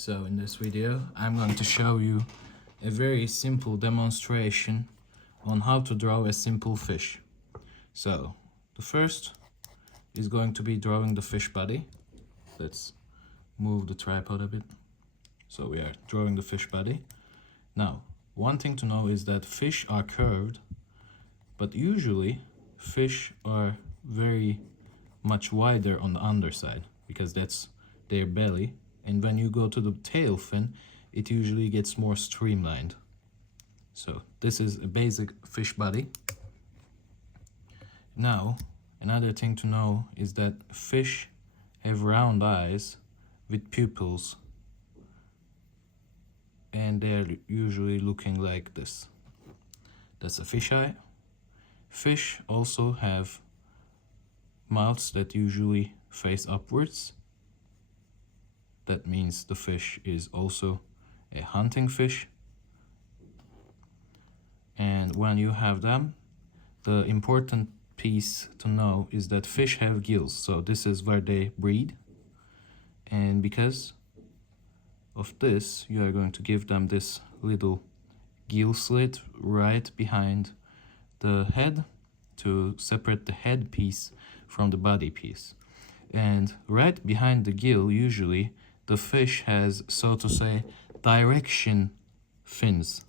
So in this video, I'm going to show you a very simple demonstration on how to draw a simple fish. So the first is going to be drawing the fish body. Let's move the tripod a bit. So we are drawing the fish body. Now, one thing to know is that fish are curved, but usually fish are very much wider on the underside because that's their belly. And when you go to the tail fin, it usually gets more streamlined. So this is a basic fish body. Now, another thing to know is that fish have round eyes with pupils, and they're usually looking like this. That's a fish eye. Fish also have mouths that usually face upwards. That means the fish is also a hunting fish. And when you have them, the important piece to know is that fish have gills. So this is where they breathe. And because of this, you are going to give them this little gill slit right behind the head to separate the head piece from the body piece. And right behind the gill, usually, the fish has, so to say, direction fins.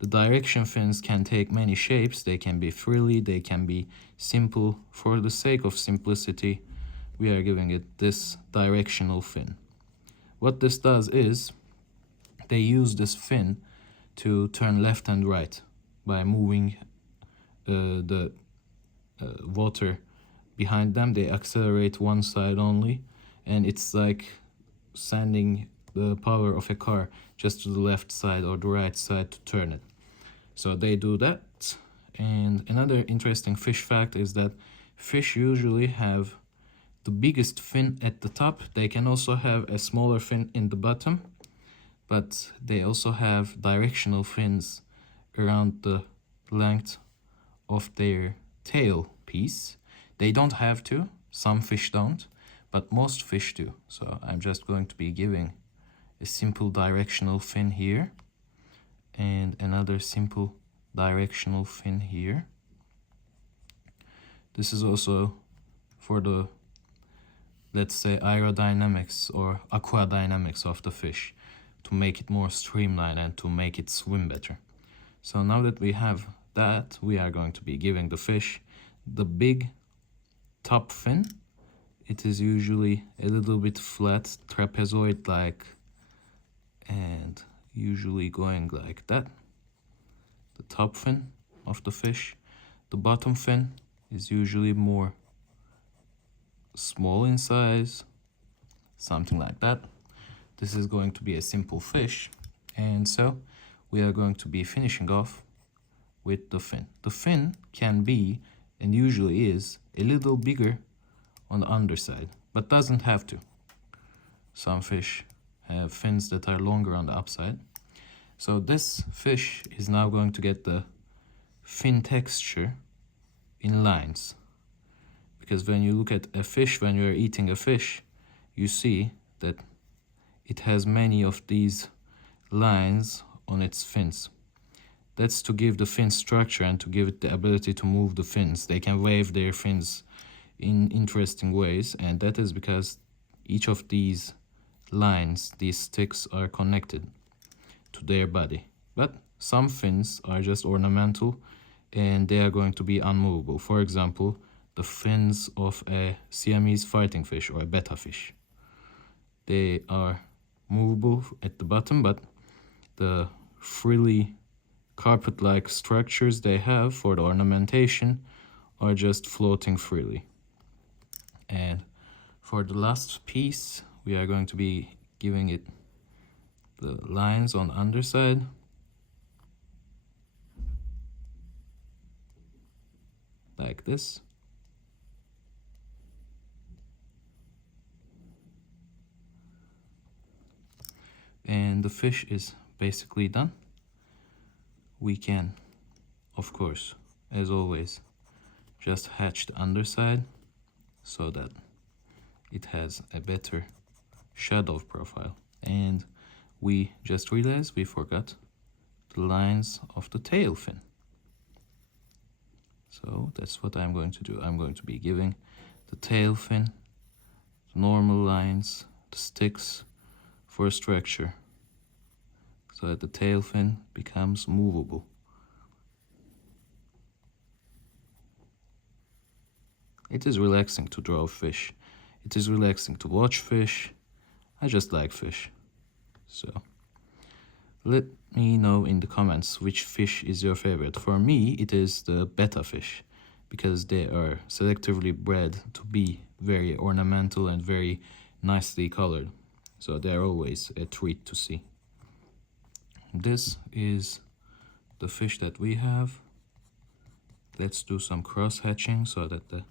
The direction fins can take many shapes. They can be frilly, they can be simple. For the sake of simplicity, we are giving it this directional fin. What this does is, they use this fin to turn left and right by moving the water behind them. They accelerate one side only, and it's like sending the power of a car just to the left side or the right side to turn it. So they do that. And another interesting fish fact is that fish usually have the biggest fin at the top. They can also have a smaller fin in the bottom, but they also have directional fins around the length of their tail piece. They don't have to, some fish don't, but most fish do. So I'm just going to be giving a simple directional fin here and another simple directional fin here. This is also for the, let's say, aerodynamics or aquadynamics of the fish, to make it more streamlined and to make it swim better. So now that we have that, we are going to be giving the fish the big top fin. It is usually a little bit flat, trapezoid-like, and usually going like that. The top fin of the fish. The bottom fin is usually more small in size, something like that. This is going to be a simple fish, and so we are going to be finishing off with the fin. The fin can be, and usually is, a little bigger on the underside, but doesn't have to. Some fish have fins that are longer on the upside. So this fish is now going to get the fin texture in lines. Because when you look at a fish, when you're eating a fish, you see that it has many of these lines on its fins. That's to give the fin structure and to give it the ability to move the fins. They can wave their fins in interesting ways, and that is because each of these lines, these sticks, are connected to their body. But some fins are just ornamental and they are going to be unmovable. For example, the fins of a Siamese fighting fish or a betta fish. They are movable at the bottom, but the frilly carpet-like structures they have for the ornamentation are just floating freely. And for the last piece, we are going to be giving it the lines on the underside. Like this. And the fish is basically done. We can, of course, as always, just hatch the underside so that it has a better shadow profile and we just realized we forgot the lines of the tail fin. So that's what I'm going to do. I'm going to be giving the tail fin the normal lines, the sticks for structure, so that the tail fin becomes movable. It is relaxing to draw fish. It is relaxing to watch fish. I just like fish. So let me know in the comments which fish is your favorite. For me, it is the betta fish, because they are selectively bred to be very ornamental and very nicely colored. So they are always a treat to see. This is the fish that we have. Let's do some cross hatching so that the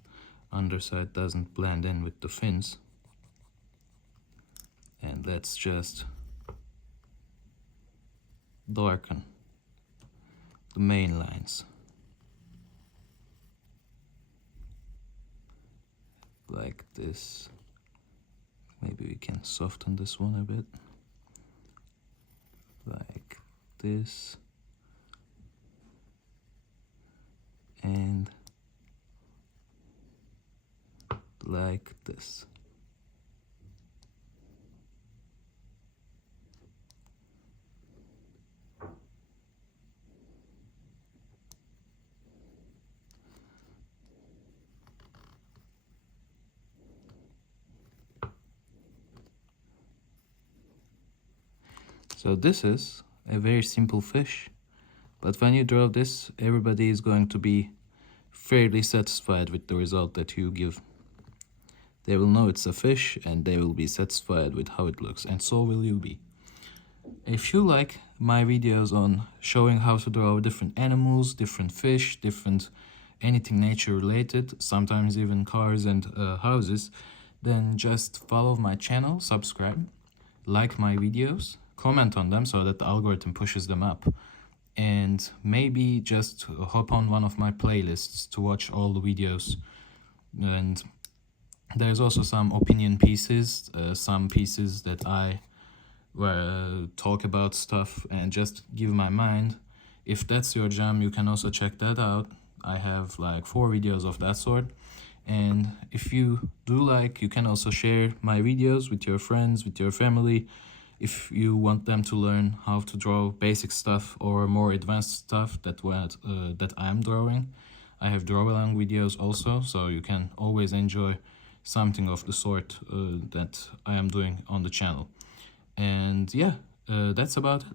underside doesn't blend in with the fins. And let's just darken the main lines. Like this. Maybe we can soften this one a bit. Like this. And like this. So this is a very simple fish, but when you draw this, everybody is going to be fairly satisfied with the result that you give. They will know it's a fish and they will be satisfied with how it looks, and so will you be. If you like my videos on showing how to draw different animals, different fish, different anything nature related, sometimes even cars and houses, then just follow my channel, subscribe, like my videos, comment on them so that the algorithm pushes them up, and maybe just hop on one of my playlists to watch all the videos. And there's also some opinion pieces, some pieces that I talk about stuff and just give my mind. If that's your jam, you can also check that out. I have like 4 videos of that sort. And if you do like, you can also share my videos with your friends, with your family, if you want them to learn how to draw basic stuff or more advanced stuff that I'm drawing. I have draw along videos also, so you can always enjoy something of the sort that I am doing on the channel. And yeah, that's about it.